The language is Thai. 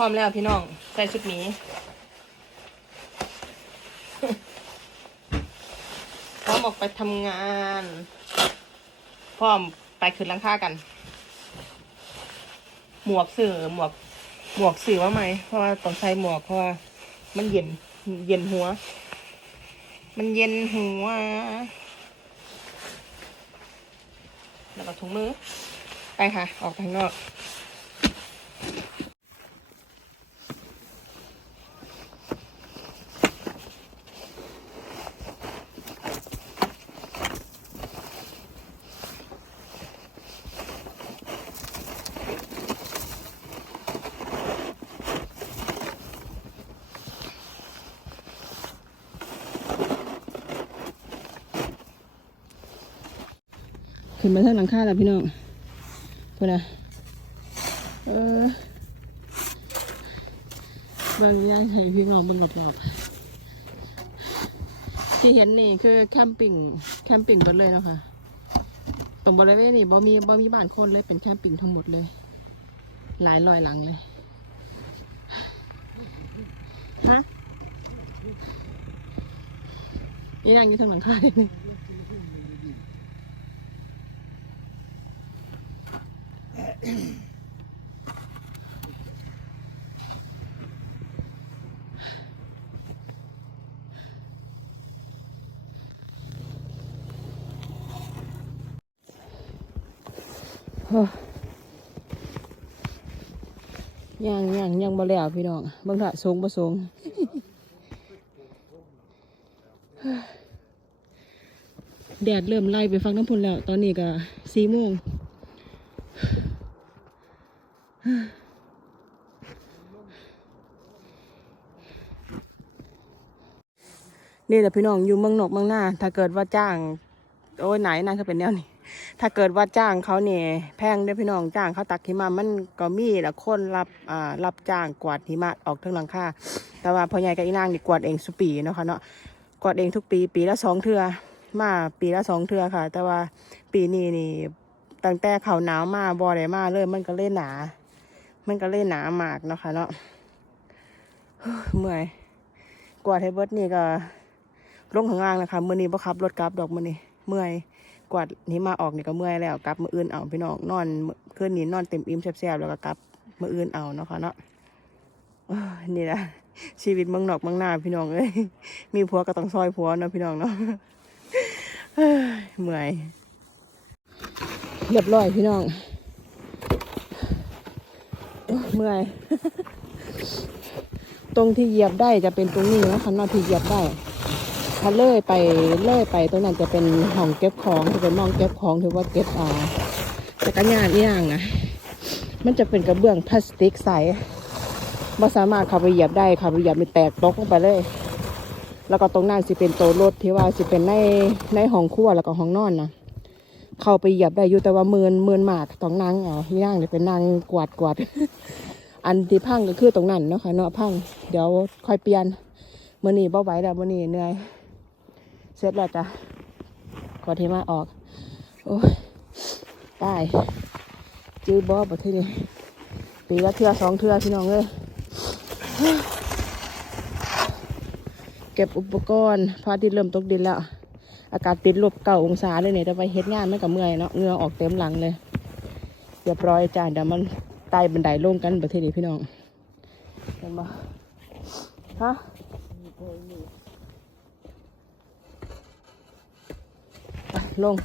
พร้อมแล้วพี่น้อง ใส่ชุดหมีพร้อมออกไปทำงาน พร้อมไปขึ้นลังคากัน หมวกสื่อหมวก หมวกสื่อว่าไหมเพราะว่าต้องใส่หมวกเพราะว่ามันเย็น เย็นหัว มันเย็นหัว แล้วก็ถุงมือ ไปค่ะ ออกไปข้างนอก ขึ้นมาทางหลังคาแล้วพี่น้องพูดนะเออบางอย่างให้พี่น้องบิ่งรอบๆที่เห็นนี่คือแคมปิ้งแคมปิ้งหมดเลยเนาะคะตรงบริเวณนี่บ่มีบ่มีบ้านคนเลยเป็นแคมปิ้งทั้งหมดเลย หลายร้อยหลังเลยฮะนี่นั่งอยู่ทางหลังคาเลย นี่โอ้ยังยังยังบ่แล้วพี่น้องบิ่งเถะสงบ่สงแดดเริ่มไล่ไปฟังน้ำพุนแล้ว ตอนนี้ก็สี่โมง นี่แหละพี่น้องอยู่เมืองนอกเมืองหน้า ถ้าเกิดว่าจ้าง โอ้ยไหนนั่นก็เป็นแนวนี้ถ้าเกิดว่าจ้างเขาเนี่ยแพงเด้พี่น้องจ้างเขาตักหิมะมันก็มีละคนรับอ่ารับจ้างกวาดหิมะออกทั้งหลังคาแต่ว่าพ่อใหญ่กับอีนางนี่กวาดเองสุปีเนาะค่ะเนาะกวาดเองทุกปี ปีละสองเทือมาปีละสองเทือค่ะ แต่ว่าปีนี้นี่ตั้งแต่เขาหนาวมาบ่ได้มาเลยมันก็เล่นหนา มันก็เล่นหนามากเนาะค่ะเนาะเมื่อยกวาดให้เบิดนี่ก็ ลงข้างล่างนะคะมื้อนี้บ่ขับรถกลับดอกมื้อนี้เมื่อยกวาดนี้มาออกนี่ก็เมื่อยแล้วกลับมืออื่นเอาพี่น้องนอนมื้อคืนนี้นอนเต็มอิ่มแซ่บๆแล้วก็กลับมืออื่นเอาเนาะค่ะเนาะนี่แหละชีวิตเมืองนอกเมืองนาพี่น้องเอ้ยมีผัวก็ต้องซอยผัวเนาะพี่น้องเนาะเมื่อยเรียบร้อยพี่น้องเมื่อย ตรงที่เหยียบได้จะเป็นตรงนี้นะคะนาะที่เหยียบได้ ถ้าเลื่อยไปเลื่อยไปตรงนั้นจะเป็นห้องเก็บของจะเป็นมองเก็บของถือว่าเก็บอ่าจักรยานอีอย่างนะมันจะเป็นกระเบื้องพลาสติกใสไม่สามารถเข้าไปเหยียบได้เข้าไปเหยียบมีแตกตกลงไปเลย แล้วก็ตรงนั้นสิเป็นโตะรถที่ว่าสิเป็นในในห้องครัวแล้วก็ห้องนอนนะเข้าไปเหยียบได้อยู่แต่ว่าเมือนเมือนมากต้องนั่งเอาที่นั่งจะเป็นนั่งกวาดกวาดอันที่พังก็คือตรงนั้นเนาะค่ะเนาะพังเดี๋ยวค่อยเปลี่ยนมื่อนี้บ่ไหวแล้วมื่อนี้เหนื่อย เสร็จแล้วจ้ะกอที่มาออก โอ้ยตายจื้อบอบที่นี่ปีละเทือสองเทือพี่น้องเลยเก็บอุปกรณ์พระอาทิตย์เริ่มตกดินแล้ว อากาศติดลบเก้าองศาเลยเนี่ยจะไปเฮ็ดงานไม่กับเมื่อยเนาะเงือออกเต็มหลังเลยเรียบร้อยจ้ะเดี๋ยวมันไต่บันไดลงกันประเทศนี้พี่น้องเห็นปะฮะ ไป ลง